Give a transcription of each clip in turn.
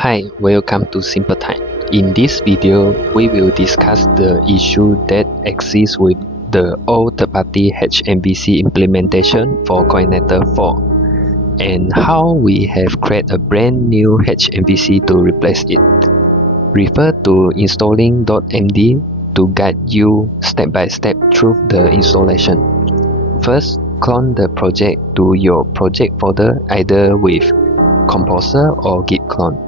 Hi, welcome to SimpleTine. In this video, we will discuss the issue that exists with the old third-party HMVC implementation for CodeIgniter4 and how we have created a brand new HMVC to replace it. Refer to INSTALLING.md to guide you step by step through the installation. First, clone the project to your project folder either with Composer or Git clone.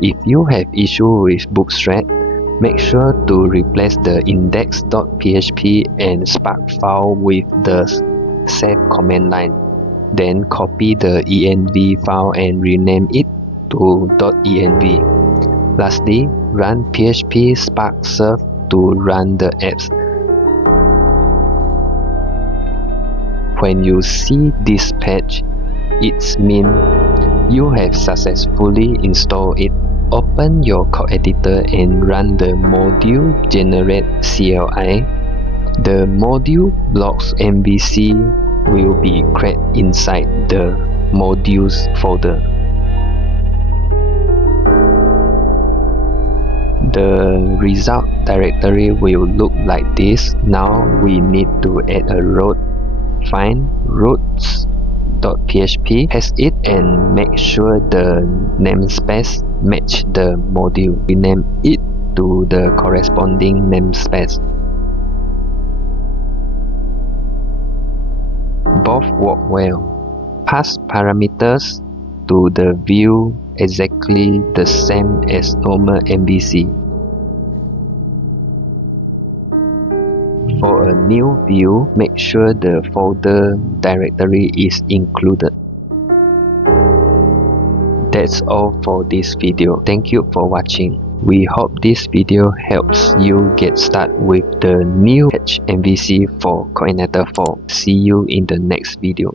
If you have issue with Bootstrap, make sure to replace the index.php and Spark file with the save command line. Then copy the env file and rename it to .env. Lastly, run php spark serve to run the apps. When you see this page, it means you have successfully installed it. Open your code editor and run the module generate CLI. The module blocks MVC will be created inside the modules folder. The result directory will look like this. Now we need to add a root. Find roots.php, paste it and make sure the namespace match the module. Rename it to the corresponding namespace. Both work well. Pass parameters to the view exactly the same as normal MVC. For a new view, make sure the folder directory is included. That's all for this video. Thank you for watching. We hope this video helps you get started with the new HMVC for CodeIgniter4. See you in the next video.